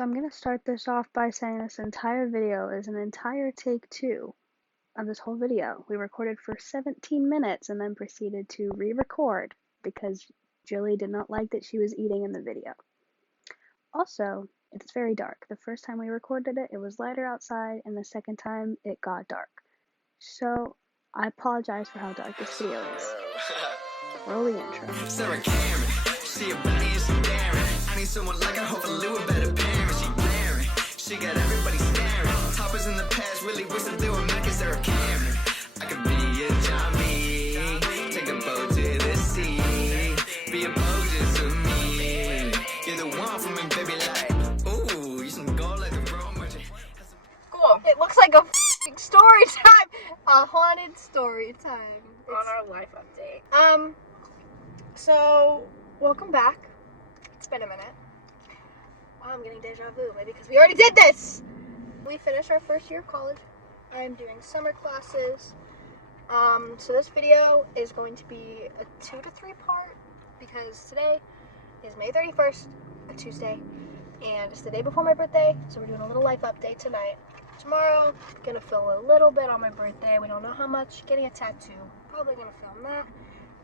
So I'm gonna start this off by saying this entire video is an entire take 2 of this whole video. We recorded for 17 minutes and then proceeded to re-record because Julie did not like that she was eating in the video. Also, it's very dark. The first time we recorded it, it was lighter outside, and the second time it got dark. So I apologize for how dark this video is. Roll the intro. Sarah Cameron, she a body and she daring. I need someone like her, hopefully with better parents. She blaring, she got everybody staring. Toppers in the past really wish that they were Mac and Sarah Cameron. I could be a zombie, take a boat to the sea, be a boat just to me. You're the one for me, baby, like, ooh, you some gold like a road merchant. Cool. It looks like a story time, a haunted story time. On our life update. So, welcome back. It's been a minute. Wow, I'm getting deja vu, maybe because we already did this! We finished our first year of college. I'm doing summer classes. So this video is going to be a 2 to 3 part because today is May 31st, a Tuesday, and it's the day before my birthday, so we're doing a little life update tonight. Tomorrow, gonna film a little bit on my birthday. We don't know how much. Getting a tattoo. Probably gonna film that.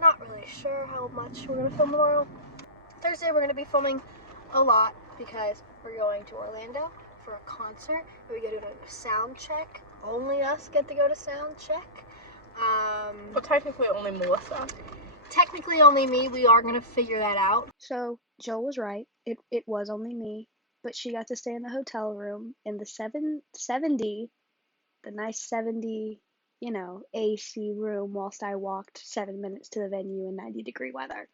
Not really sure how much we're gonna film tomorrow. Thursday, we're gonna be filming a lot because we're going to Orlando for a concert. We go to a sound check. Only us get to go to sound check. Well, technically only Melissa. Technically only me. We are gonna figure that out. So Joel was right. It was only me, but she got to stay in the hotel room in the 70, the nice 70, AC room whilst I walked 7 minutes to the venue in 90-degree weather.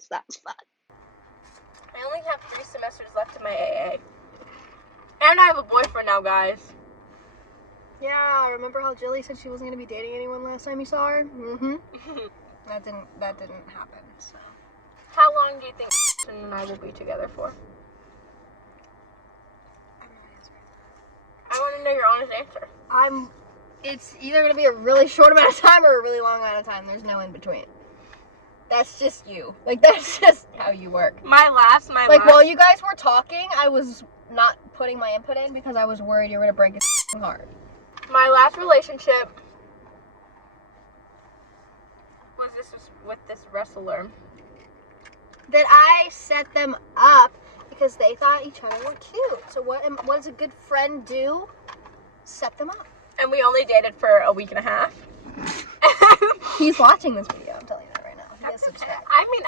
So that was fun. I only have 3 semesters left in my AA. And I have a boyfriend now, guys. Yeah, remember how Jilly said she wasn't gonna be dating anyone last time you saw her? Mm-hmm. That didn't happen, so. How long do you think and I will be together for? I'm not answering that. I want to know your honest answer. It's either gonna be a really short amount of time or a really long amount of time. There's no in between. That's just you. Like, that's just how you work. While you guys were talking, I was not putting my input in because I was worried you were gonna break his heart. My last relationship was with this wrestler. That I set them up because they thought each other were cute. So what does a good friend do? Set them up. And we only dated for a week and a half. He's watching this video, I'm telling you that right now. He has subscribed. I mean,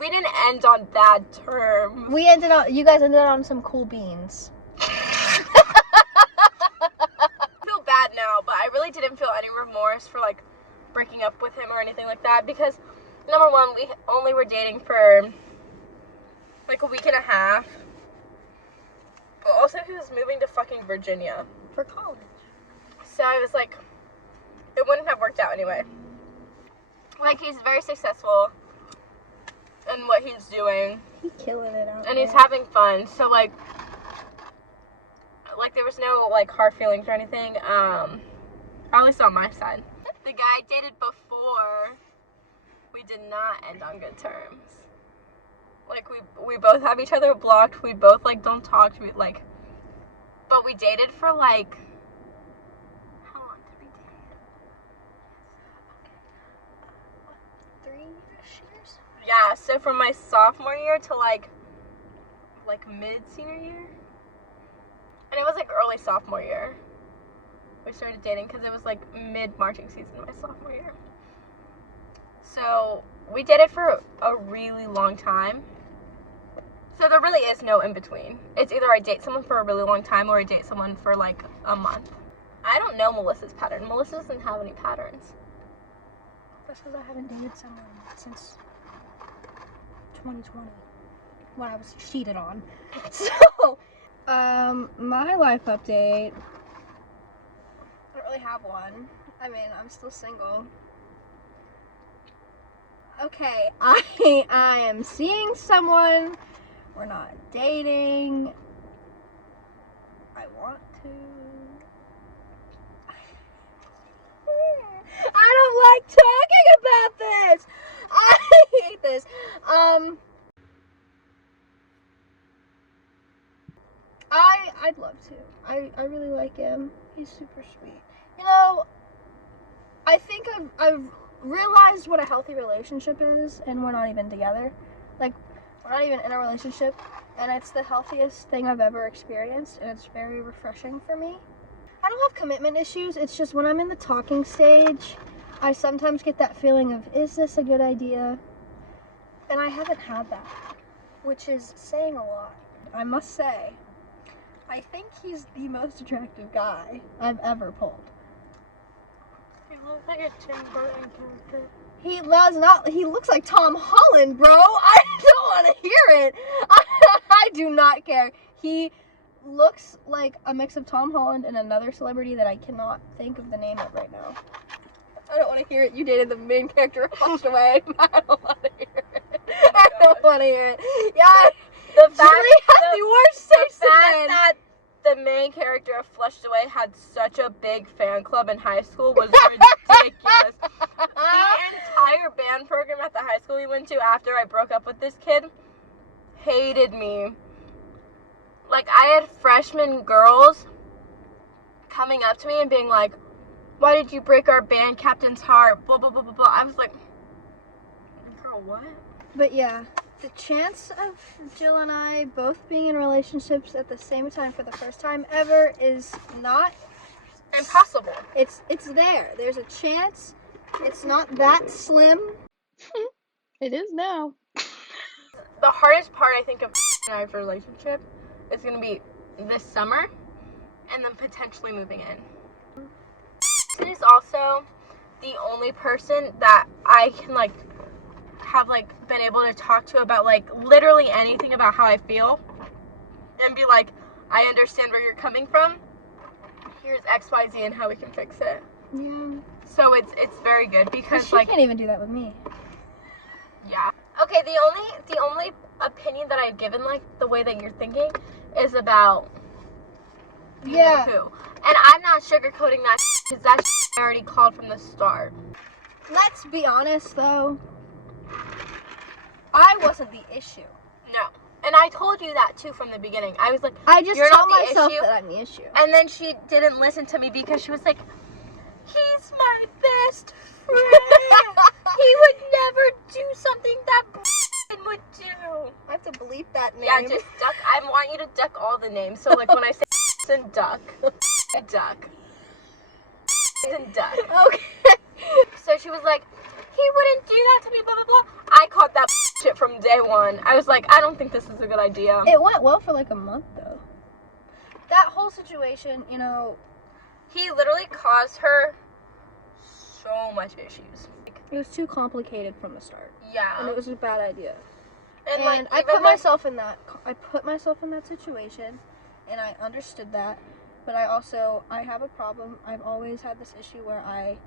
we didn't end on bad terms. You guys ended on some cool beans. I feel bad now, but I really didn't feel any remorse for, like, breaking up with him or anything like that because, number one, we only were dating for, like, a week and a half. But also, he was moving to fucking Virginia. For college. So I was like, it wouldn't have worked out anyway. Like, he's very successful in what he's doing. He's killing it out And there. he's having fun. So, like, there was no, like, hard feelings or anything. At least on my side. The guy I dated before, we did not end on good terms. Like, we both have each other blocked. We both, like, don't talk to but we dated for, like, how long did we date? 3-ish years? Yeah, so from my sophomore year to, like mid-senior year. And it was, like, early sophomore year. We started dating because it was, like, mid-marching season my sophomore year. So, we dated for a really long time. So there really is no in-between. It's either I date someone for a really long time or I date someone for, like, a month. I don't know Melissa's pattern. Melissa doesn't have any patterns. That's because I haven't dated someone since 2020. When I was cheated on. So, my life update. I don't really have one. I mean, I'm still single. Okay, I am seeing someone. We're not dating. I want to. I don't like talking about this. I hate this. I'd love to. I really like him. He's super sweet. You know, I think I've realized what a healthy relationship is, and we're not even together. Like, we're not even in a relationship, and it's the healthiest thing I've ever experienced, and it's very refreshing for me. I don't have commitment issues. It's just when I'm in the talking stage, I sometimes get that feeling of, is this a good idea? And I haven't had that, which is saying a lot. I must say, I think he's the most attractive guy I've ever pulled. He looks like a Tim Burton character. He does not. He looks like Tom Holland, bro. I don't want to hear it. I do not care. He looks like a mix of Tom Holland and another celebrity that I cannot think of the name of right now. I don't want to hear it. You dated the main character of Flushed Away. I don't want to hear it. I don't want to hear it. Yeah, The fact, Julie has the worst the taste in fact men. that the main character of Flushed Away had such a big fan club in high school was ridiculous. The entire band program at the high school we went to after I broke up with this kid hated me. Like, I had freshman girls coming up to me and being like, why did you break our band captain's heart? Blah, blah, blah, blah, blah. I was like, girl, what? But yeah, the chance of Jill and I both being in relationships at the same time for the first time ever is not Impossible. It's there. There's a chance. It's not that slim. It is now. The hardest part, I think, of our relationship is going to be this summer and then potentially moving in. This is also the only person that I can, like, have, like, been able to talk to about, like, literally anything about how I feel and be like, I understand where you're coming from. Here's X, Y, Z and how we can fix it. Yeah. So it's very good because, She like, can't even do that with me. yeah. Okay, the only opinion that I've given, like, the way that you're thinking is about Yeah. who. And I'm not sugarcoating that because that I already called from the start. Let's be honest, though. I wasn't the issue. No. And I told you that, too, from the beginning. I was like, I just you're tell not the myself issue. that I'm the issue. And then she didn't listen to me because she was like, he's my best friend. He would never do something that would do. I have to bleep that name. Yeah, just duck. I want you to duck all the names. So, like, when I say and duck, duck. And duck. Okay. So she was like, he wouldn't do that to me, blah, blah, blah. I caught that shit from day one. I was like, I don't think this is a good idea. It went well for like a month, though. That whole situation, you know, He literally caused her so much issues. it was too complicated from the start. Yeah. And it was a bad idea. And, And I put myself in that situation, and I understood that. But I have a problem. I've always had this issue where I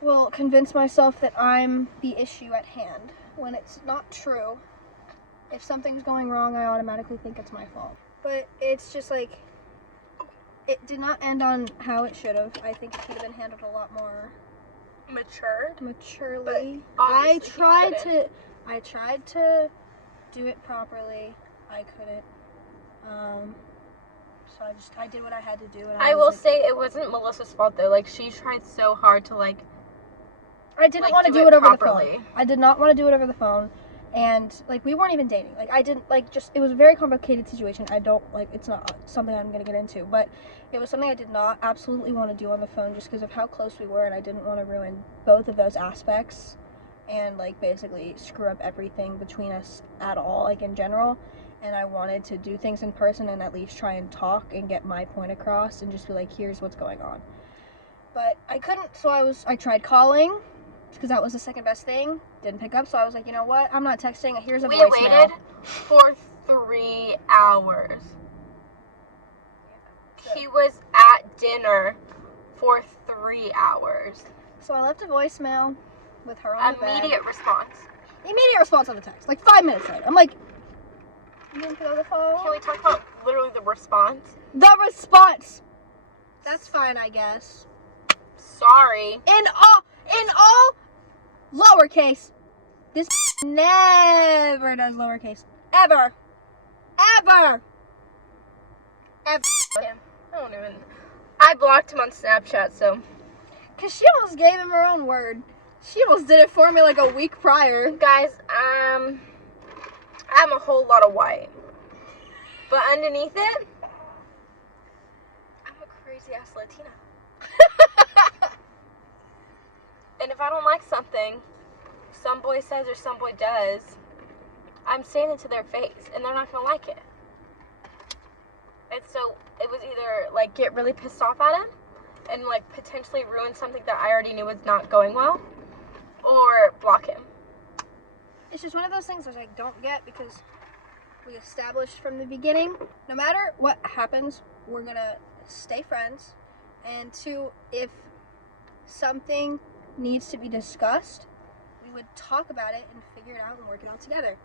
will convince myself that I'm the issue at hand when it's not true. If something's going wrong, I automatically think it's my fault. But it's just like, it did not end on how it should have. I think it could have been handled a lot more maturely. I tried to do it properly. I couldn't. So I did what I had to do. And I will say it wasn't Melissa's fault though. Like, she tried so hard to, like, I didn't want to do do it it over properly. the phone. I did not want to do it over the phone. And, like, we weren't even dating. Like, I didn't, like, just, it was a very complicated situation. I don't, like, it's not something I'm going to get into. But it was something I did not absolutely want to do on the phone just because of how close we were. And I didn't want to ruin both of those aspects and, like, basically screw up everything between us at all, like, in general. And I wanted to do things in person and at least try and talk and get my point across and just be like, here's what's going on. But I couldn't, so I tried calling because that was the second best thing. Didn't pick up, so I was like, you know what? I'm not texting. Here's a we voicemail. waited for 3 hours. He was at dinner for 3 hours. So I left a voicemail with her on the bed. Immediate response. Immediate response on the text. Like 5 minutes later. I'm like, you didn't pick up the phone? Can we talk about literally the response? The response! That's fine, I guess. Sorry. In all lowercase. This never does lowercase. Ever. Ever. him. I blocked him on Snapchat, so. Cause she almost gave him her own word. She almost did it for me like a week prior. Guys, I'm a whole lot of white. But underneath it, I'm a crazy ass Latina. And if I don't like something some boy says or some boy does, I'm saying it to their face, and they're not gonna like it. And so it was either like get really pissed off at him and like potentially ruin something that I already knew was not going well, or block him. It's just one of those things that I don't get, because we established from the beginning, no matter what happens, we're gonna stay friends. And two, if something needs to be discussed, we would talk about it and figure it out and work it out together,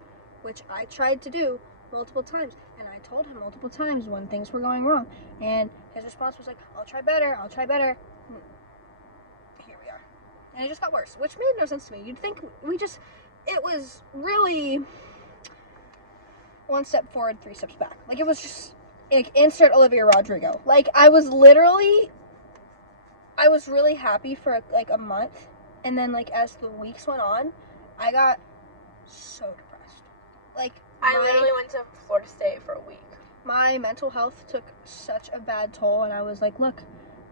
which I tried to do multiple times, and I told him multiple times when things were going wrong, and his response was like, I'll try better. Here we are. And it just got worse, which made no sense to me. You'd think it was really one step forward, 3 steps back. Like, it was just, like, insert Olivia Rodrigo. Like, I was really happy for, like, a month, and then, like, as the weeks went on, I got so depressed. Like, I literally went to Florida State for a week. My mental health took such a bad toll, and I was like, look,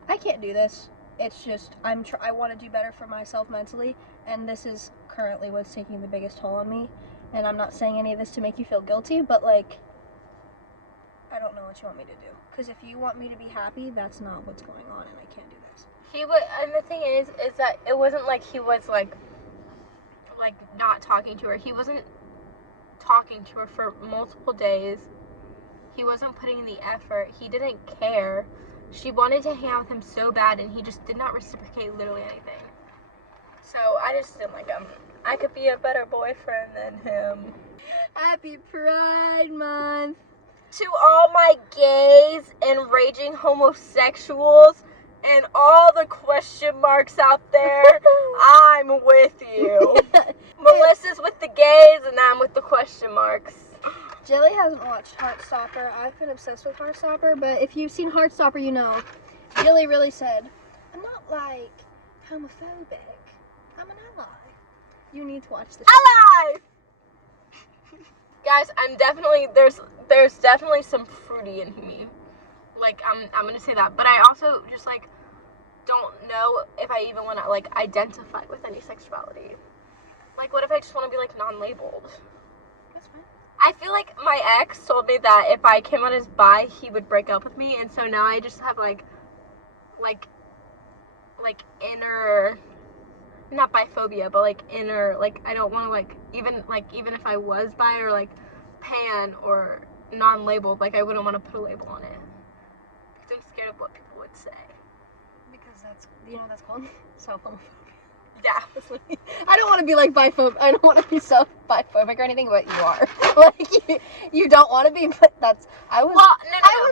I can't do this. It's just, I want to do better for myself mentally, and this is currently what's taking the biggest toll on me. And I'm not saying any of this to make you feel guilty, but, like, I don't know what you want me to do. Because if you want me to be happy, that's not what's going on, and I can't do this. And the thing is that it wasn't like he was like not talking to her. He wasn't talking to her for multiple days. He wasn't putting in the effort. He didn't care. She wanted to hang out with him so bad, and he just did not reciprocate literally anything. So I just didn't like him. I could be a better boyfriend than him. Happy Pride Month! To all my gays and raging homosexuals and all the question marks out there, I'm with you. Melissa's with the gays and I'm with the question marks. Jilly hasn't watched Heartstopper. I've been obsessed with Heartstopper, but if you've seen Heartstopper, you know, Jilly really said, I'm not, like, homophobic. I'm an ally. You need to watch this. Ally! Guys, I'm definitely, there's definitely some fruity in me. Like, I'm gonna say that. But I also just, like, don't know if I even want to, like, identify with any sexuality. Like, what if I just want to be, like, non-labeled? That's fine. I feel like my ex told me that if I came out as bi, he would break up with me, and so now I just have, like inner, not biphobia, but, like, inner, like, I don't want to, like, even if I was bi or, like, pan or non-labeled, like, I wouldn't want to put a label on it. Because I'm scared of what people would say. Because that's, you know what that's called? Self-homophobia. Yeah. I don't want to be like biphobic. I don't want to be self-biphobic or anything, but you are. Like, you don't want to be, but that's, I was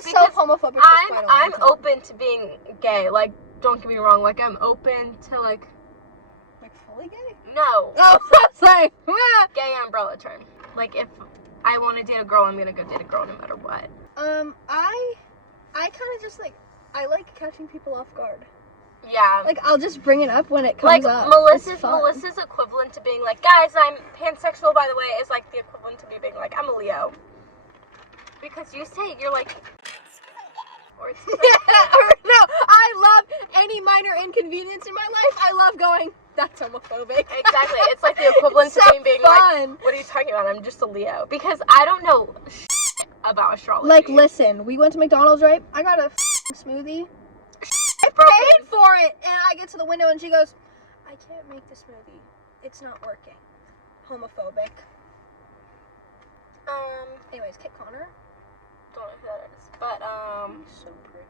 self-homophobic for quite a long I'm time. open to being gay. Like, don't get me wrong. Like, I'm open to, like Fully gay? no. Oh, sorry. Gay umbrella term. Like, if I want to date a girl, I'm gonna go date a girl no matter what. I kind of just, like, I like catching people off guard. Yeah. Like, I'll just bring it up when it comes up. Melissa's equivalent to being like, guys, I'm pansexual, by the way, is like the equivalent to me being like, I'm a Leo. Because you say you're like, or it's No, I love any minor inconvenience in my life. I love going, that's homophobic. Exactly. It's like the equivalent to me being fun. like, what are you talking about? I'm just a Leo. Because I don't know about astrology. Like, listen, we went to McDonald's, right? I got a smoothie. I paid for it, and I get to the window, and she goes, I can't make the smoothie. It's not working. Homophobic. Anyways, Kit Connor. Don't know who that is. But, So pretty.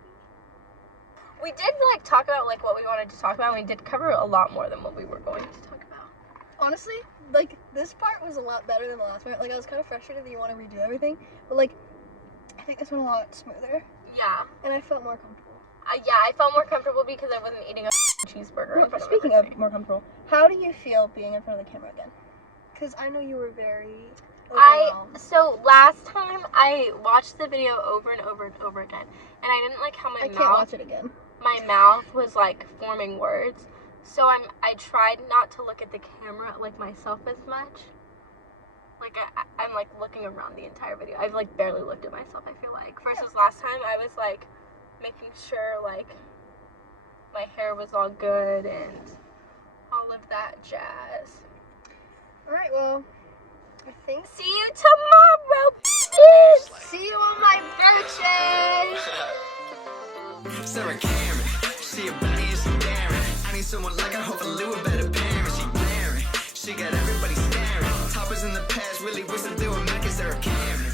we did, like, talk about, like, what we wanted to talk about, and we did cover a lot more than what we were going to talk about. Honestly, like, this part was a lot better than the last part. Like, I was kind of frustrated that you want to redo everything, but, like, I think this went a lot smoother, Yeah. and I felt more comfortable. Yeah, I felt more comfortable because I wasn't eating a cheeseburger in front of Speaking everybody. of more comfortable, how do you feel being in front of the camera again? Because I know you were very So last time I watched the video over and over and over again, and I didn't like how I can't watch it again. my mouth was like forming words. So I tried not to look at the camera like myself as much. Like I'm like looking around the entire video. I've like barely looked at myself, I feel like. Versus last time I was like making sure like my hair was all good and all of that jazz. Alright, well, I think. See you tomorrow, bitch! See you on my birthday! Sarah Cameron, she a body and she daring. I need someone like her, hopefully with better parents. She glaring, she got everybody staring. Toppers in the past, really wish that they were Mac and Sarah Cameron.